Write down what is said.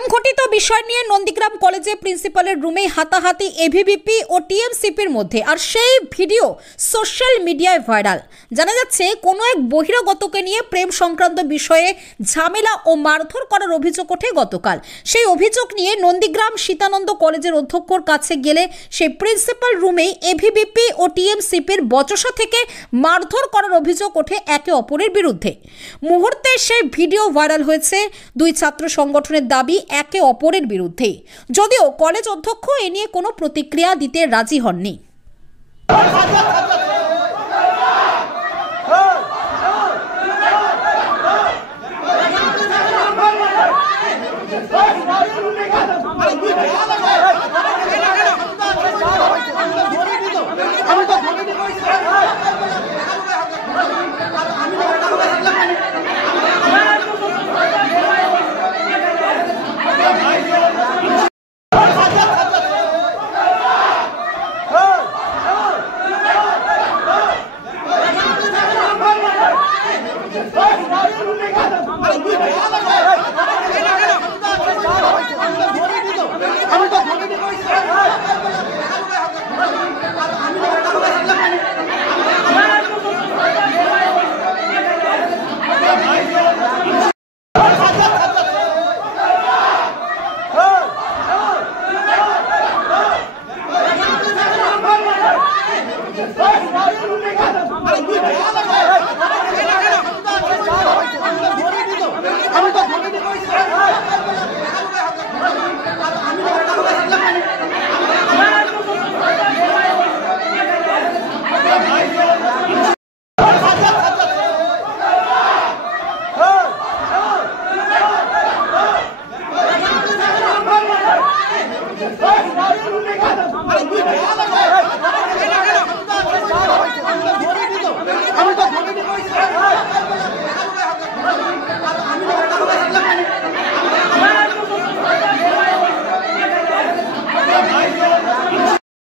প্রেম ঘটিত বিষয় নিয়ে নন্দীগ্রাম কলেজে প্রিন্সিপালের রুমে হাতাহাতি এভিভিপি ও টিএমসিপির মধ্যে, আর সেই ভিডিও সোশ্যাল মিডিয়ায় ভাইরাল। জানা যাচ্ছে কোনো এক বহিরাগতকে নিয়ে প্রেম সংক্রান্ত বিষয়ে ঝামেলা ও মারধর করার অভিযোগ ওঠে গতকাল। সেই অভিযোগ নিয়ে নন্দীগ্রাম সীতানন্দ কলেজের অধ্যক্ষর কাছে গেলে সেই প্রিন্সিপাল রুমেই এভিভিপি ও টিএমসিপির বচসা থেকে মারধর করার অভিযোগ ওঠে একে অপরের বিরুদ্ধে। মুহূর্তে সেই ভিডিও ভাইরাল হয়েছে। দুই ছাত্র সংগঠনের দাবি একে অপরের বিরুদ্ধে, যদিও কলেজ অধ্যক্ষ এ নিয়ে কোনো প্রতিক্রিয়া দিতে রাজি হননি। আমি তো